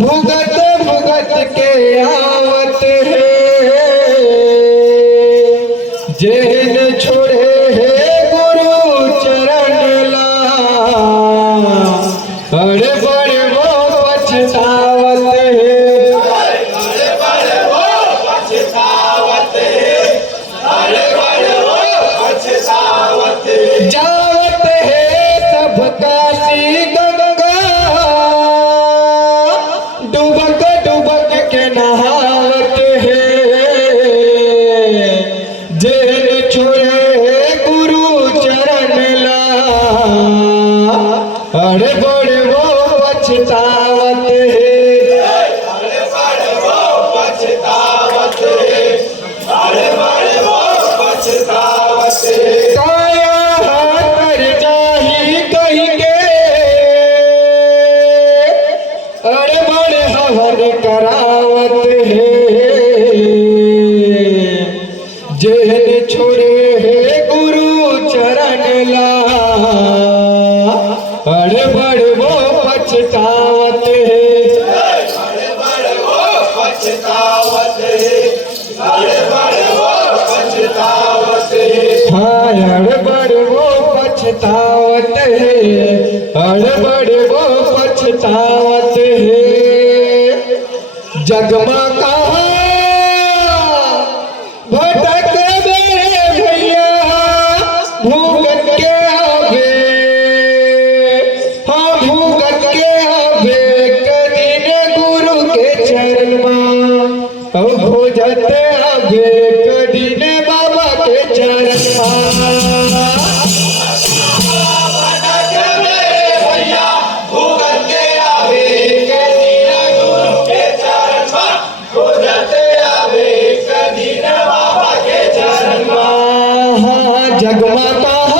ভূগত પછતાવત पछतावत है। हाँ, अड़बड़ वो पछतावत है। अड़बड़ वो पछतावत है। जगमा का মাতা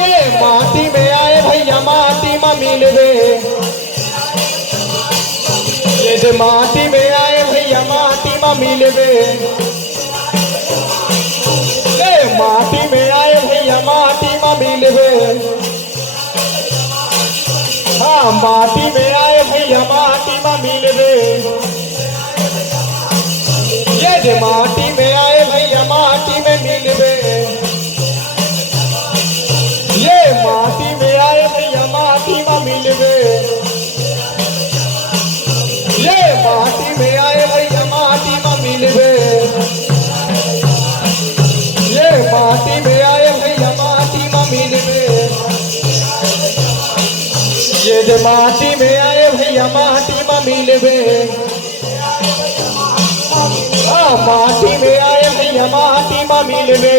ये माटी में आए भैया, माटी ममीन हुए ये जो माटी में आए भैया, माटी माटी में आए भैया, माटी हाँ माटी में आए भैया, माटी में मिल गए ये माटी माटी में आए भैया माटी में मिलवे माटी में आए भैया माटी में मिलवे